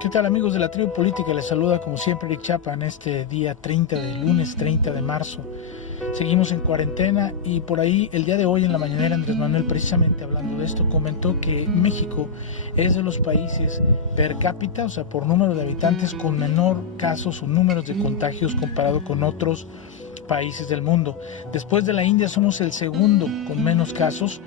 ¿Qué tal, amigos de la Tribu Política? Les saluda como siempre Eric Chapa en este día lunes 30 de marzo. Seguimos en cuarentena y por ahí el día de hoy en la mañanera Andrés Manuel, precisamente hablando de esto, comentó que México es de los países per cápita, o sea, por número de habitantes, con menor casos o números de contagios comparado con otros países del mundo. Después de la India somos el segundo con menos casos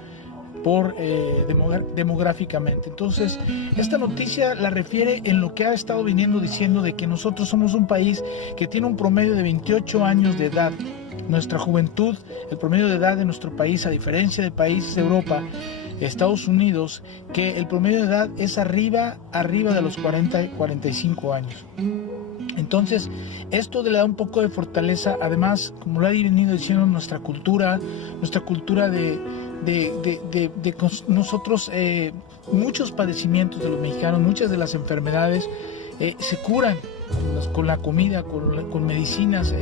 por demográficamente. Entonces, esta noticia la refiere en lo que ha estado viniendo diciendo de que nosotros somos un país que tiene un promedio de 28 años de edad. Nuestra juventud, el promedio de edad de nuestro país, a diferencia de países de Europa, Estados Unidos, que el promedio de edad es arriba de los 45 años. Entonces, esto le da un poco de fortaleza, además, como lo ha venido diciendo, nuestra cultura de nosotros, muchos padecimientos de los mexicanos, muchas de las enfermedades se curan con la comida, con medicinas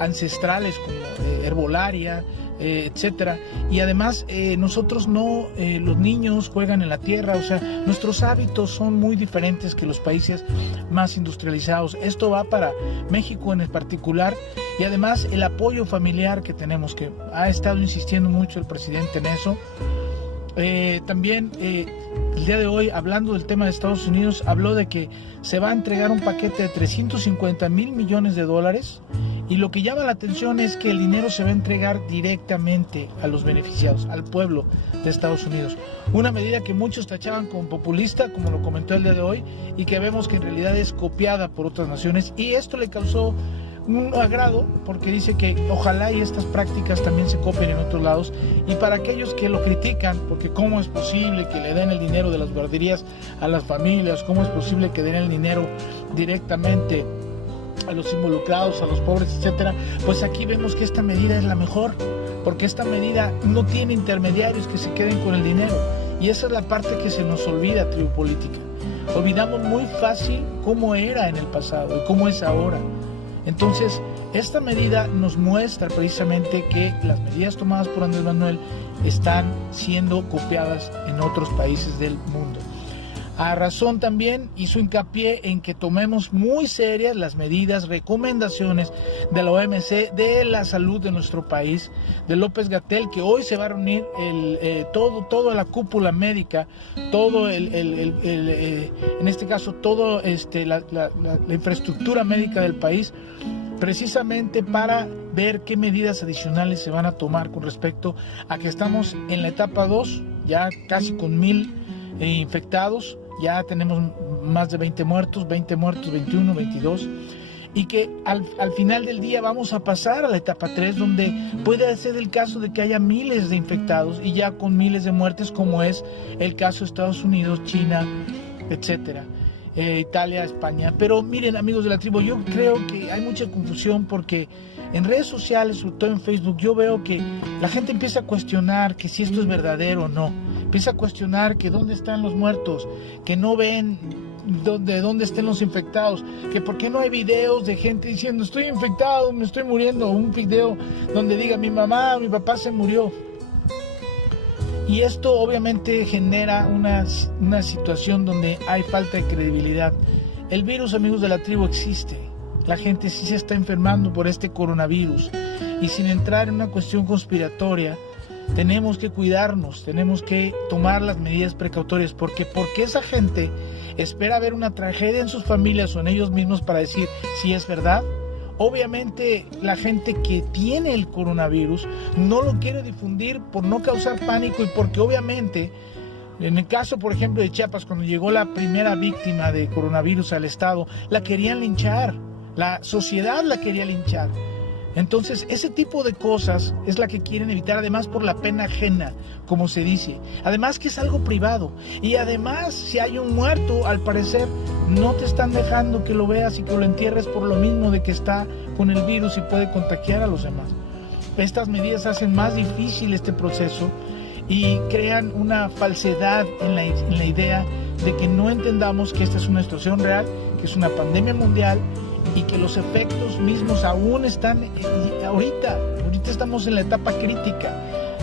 ancestrales como herbolaria, etcétera. Y además nosotros los niños juegan en la tierra, o sea, nuestros hábitos son muy diferentes que los países más industrializados. Esto va para México en el particular, y además el apoyo familiar que tenemos, que ha estado insistiendo mucho el presidente en eso. También el día de hoy, hablando del tema de Estados Unidos, habló de que se va a entregar un paquete de 350 mil millones de dólares, y lo que llama la atención es que el dinero se va a entregar directamente a los beneficiados, al pueblo de Estados Unidos. Una medida que muchos tachaban como populista, como lo comentó el día de hoy, y que vemos que en realidad es copiada por otras naciones, y esto le causó un agrado porque dice que ojalá y estas prácticas también se copien en otros lados. Y para aquellos que lo critican, porque cómo es posible que le den el dinero de las guarderías a las familias, cómo es posible que den el dinero directamente a los involucrados, a los pobres, etcétera, pues aquí vemos que esta medida es la mejor, porque esta medida no tiene intermediarios que se queden con el dinero, y esa es la parte que se nos olvida, Tribu Política. Olvidamos muy fácil cómo era en el pasado y cómo es ahora. Entonces, esta medida nos muestra precisamente que las medidas tomadas por Andrés Manuel están siendo copiadas en otros países del mundo. A razón también hizo hincapié en que tomemos muy serias las medidas, recomendaciones de la OMS de la salud de nuestro país, de López-Gatell, que hoy se va a reunir toda la cúpula médica, todo en este caso todo la infraestructura médica del país, precisamente para ver qué medidas adicionales se van a tomar con respecto a que estamos en la etapa 2, ya casi con 1,000 infectados. Ya tenemos más de 20 muertos, 21, 22, y que al final del día vamos a pasar a la etapa 3, donde puede ser el caso de que haya miles de infectados y ya con miles de muertes, como es el caso de Estados Unidos, China, etcétera, Italia, España. Pero miren, amigos de la tribu, yo creo que hay mucha confusión porque en redes sociales, sobre todo en Facebook, yo veo que la gente empieza a cuestionar que si esto es verdadero o no. Empieza a cuestionar que dónde están los muertos, que no ven dónde estén los infectados, que por qué no hay videos de gente diciendo estoy infectado, me estoy muriendo, un video donde diga mi mamá, mi papá se murió. Y esto obviamente genera una situación donde hay falta de credibilidad. El virus, amigos de la tribu, existe. La gente sí se está enfermando por este coronavirus, y sin entrar en una cuestión conspiratoria, tenemos que cuidarnos, tenemos que tomar las medidas precautorias, porque esa gente espera ver una tragedia en sus familias o en ellos mismos para decir si es verdad. Obviamente la gente que tiene el coronavirus no lo quiere difundir por no causar pánico, y porque obviamente en el caso, por ejemplo, de Chiapas, cuando llegó la primera víctima de coronavirus al estado, la querían linchar, la sociedad la quería linchar. Entonces, ese tipo de cosas es la que quieren evitar, además por la pena ajena, como se dice. Además que es algo privado. Y además, si hay un muerto, al parecer, no te están dejando que lo veas y que lo entierres por lo mismo de que está con el virus y puede contagiar a los demás. Estas medidas hacen más difícil este proceso y crean una falsedad en la idea de que no entendamos que esta es una situación real, que es una pandemia mundial, y que los efectos mismos aún están ahorita estamos en la etapa crítica.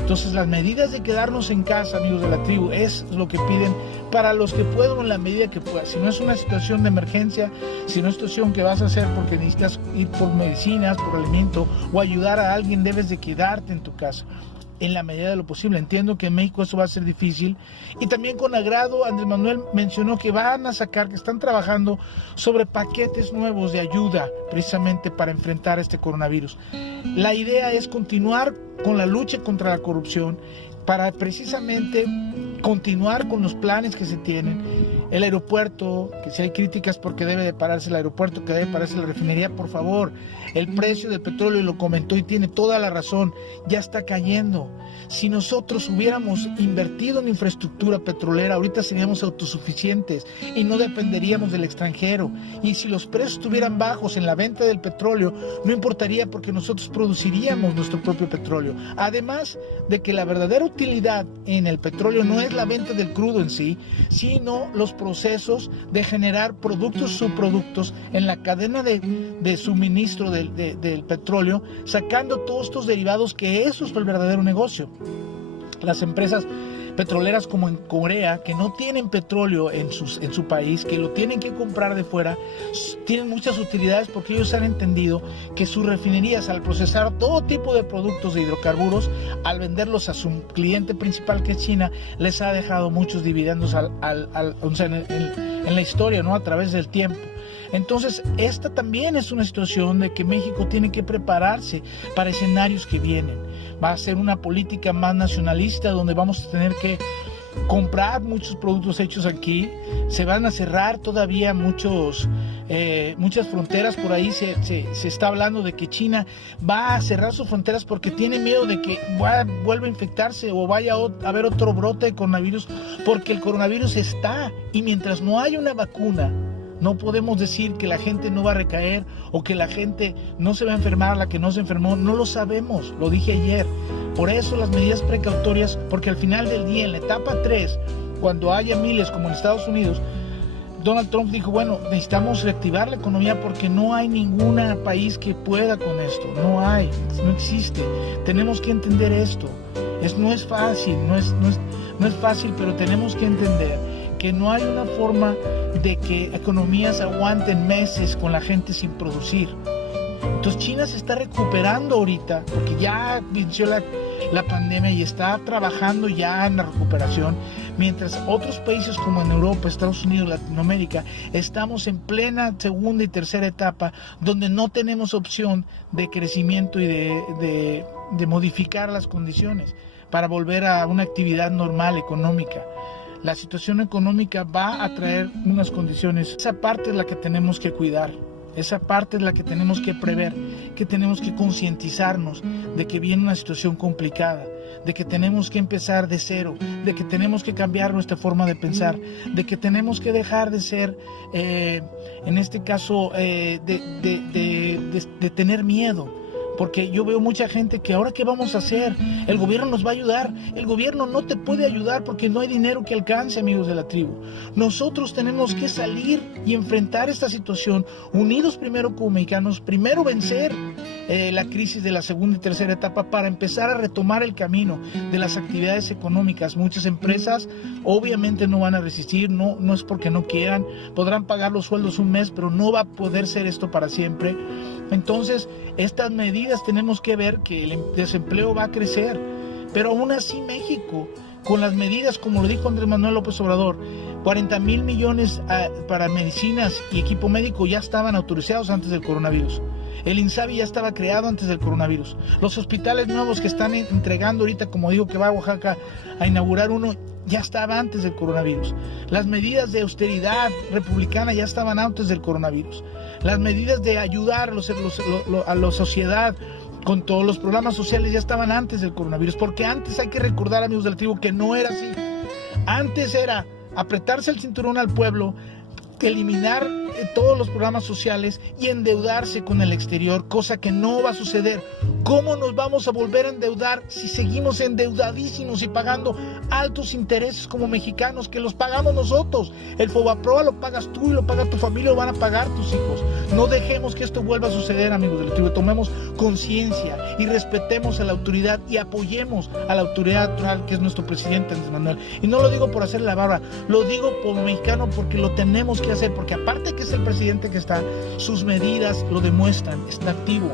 Entonces las medidas de quedarnos en casa, amigos de la tribu, es lo que piden para los que puedan en la medida que puedan. Si no es una situación de emergencia, si no es una situación que vas a hacer porque necesitas ir por medicinas, por alimento o ayudar a alguien, debes de quedarte en tu casa en la medida de lo posible. Entiendo que en México eso va a ser difícil, y también con agrado Andrés Manuel mencionó que van a sacar, que están trabajando sobre paquetes nuevos de ayuda precisamente para enfrentar este coronavirus. La idea es continuar con la lucha contra la corrupción, para precisamente continuar con los planes que se tienen. El aeropuerto, que si hay críticas porque debe de pararse el aeropuerto, que debe pararse la refinería, por favor. El precio del petróleo, lo comentó y tiene toda la razón, ya está cayendo. Si nosotros hubiéramos invertido en infraestructura petrolera, ahorita seríamos autosuficientes y no dependeríamos del extranjero. Y si los precios estuvieran bajos en la venta del petróleo, no importaría, porque nosotros produciríamos nuestro propio petróleo. Además de que la verdadera utilidad en el petróleo no es la venta del crudo en sí, sino los procesos de generar productos, subproductos en la cadena de suministro del petróleo, sacando todos estos derivados, que eso es el verdadero negocio. Las empresas petroleras como en Corea, que no tienen petróleo en su país, que lo tienen que comprar de fuera, tienen muchas utilidades, porque ellos han entendido que sus refinerías, al procesar todo tipo de productos de hidrocarburos, al venderlos a su cliente principal, que es China, les ha dejado muchos dividendos en la historia, ¿no? A través del tiempo. Entonces, esta también es una situación de que México tiene que prepararse para escenarios que vienen. Va a ser una política más nacionalista, donde vamos a tener que comprar muchos productos hechos aquí. Se van a cerrar todavía muchas fronteras. Por ahí se está hablando de que China va a cerrar sus fronteras porque tiene miedo de que vuelva a infectarse o vaya a haber otro brote de coronavirus, porque el coronavirus está, y mientras no haya una vacuna, no podemos decir que la gente no va a recaer o que la gente no se va a enfermar, la que no se enfermó, no lo sabemos, lo dije ayer. Por eso las medidas precautorias, porque al final del día, en la etapa 3, cuando haya miles como en Estados Unidos, Donald Trump dijo, bueno, necesitamos reactivar la economía porque no hay ningún país que pueda con esto, no existe. Tenemos que entender esto. No es fácil, no es fácil, pero tenemos que entender que no hay una forma de que economías aguanten meses con la gente sin producir. Entonces China se está recuperando ahorita, porque ya venció la pandemia y está trabajando ya en la recuperación, mientras otros países como en Europa, Estados Unidos, Latinoamérica, estamos en plena segunda y tercera etapa, donde no tenemos opción de crecimiento y de modificar las condiciones para volver a una actividad normal económica. La situación económica va a traer unas condiciones. Esa parte es la que tenemos que cuidar, esa parte es la que tenemos que prever, que tenemos que concientizarnos de que viene una situación complicada, de que tenemos que empezar de cero, de que tenemos que cambiar nuestra forma de pensar, de que tenemos que dejar de ser, en este caso, de tener miedo. Porque yo veo mucha gente que ahora, ¿qué vamos a hacer? El gobierno nos va a ayudar. El gobierno no te puede ayudar porque no hay dinero que alcance, amigos de la tribu. Nosotros tenemos que salir y enfrentar esta situación, unidos primero como mexicanos, primero vencer la crisis de la segunda y tercera etapa para empezar a retomar el camino de las actividades económicas. Muchas empresas obviamente no van a resistir, no es porque no quieran, podrán pagar los sueldos un mes, pero no va a poder ser esto para siempre. Entonces, estas medidas tenemos que ver que el desempleo va a crecer, pero aún así México, con las medidas, como lo dijo Andrés Manuel López Obrador, 40,000 millones para medicinas y equipo médico ya estaban autorizados antes del coronavirus. El INSABI ya estaba creado antes del coronavirus. Los hospitales nuevos que están entregando ahorita, como digo, que va a Oaxaca a inaugurar uno, ya estaba antes del coronavirus. Las medidas de austeridad republicana ya estaban antes del coronavirus. Las medidas de ayudar a la sociedad con todos los programas sociales ya estaban antes del coronavirus, porque antes, hay que recordar, amigos de la tribu, que no era así. Antes era apretarse el cinturón al pueblo, eliminar todos los programas sociales y endeudarse con el exterior, cosa que no va a suceder. ¿Cómo nos vamos a volver a endeudar si seguimos endeudadísimos y pagando altos intereses como mexicanos, que los pagamos nosotros? El Fobaproa lo pagas tú y lo paga tu familia, lo van a pagar tus hijos. No dejemos que esto vuelva a suceder, amigos de la tribu. Tomemos conciencia y respetemos a la autoridad y apoyemos a la autoridad natural, que es nuestro presidente Andrés Manuel. Y no lo digo por hacer la barba, lo digo como mexicano porque lo tenemos que hacer, porque aparte que es el presidente que está, sus medidas lo demuestran, está activo.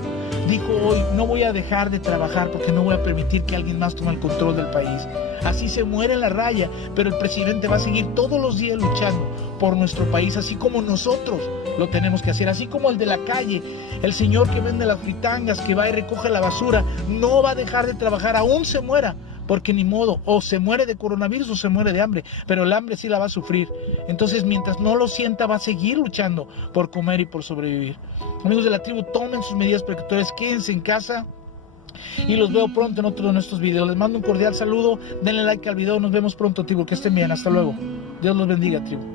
Dijo hoy, no voy a dejar de trabajar porque no voy a permitir que alguien más tome el control del país. Así se muere la raya, pero el presidente va a seguir todos los días luchando por nuestro país, así como nosotros lo tenemos que hacer, así como el de la calle, el señor que vende las fritangas, que va y recoge la basura, no va a dejar de trabajar, aún se muera, porque ni modo, o se muere de coronavirus o se muere de hambre, pero el hambre sí la va a sufrir. Entonces, mientras no lo sienta, va a seguir luchando por comer y por sobrevivir. Amigos de la tribu, tomen sus medidas precautorias, quédense en casa y los veo pronto en otro de nuestros videos. Les mando un cordial saludo, denle like al video, nos vemos pronto, tribu, que estén bien, hasta luego. Dios los bendiga, tribu.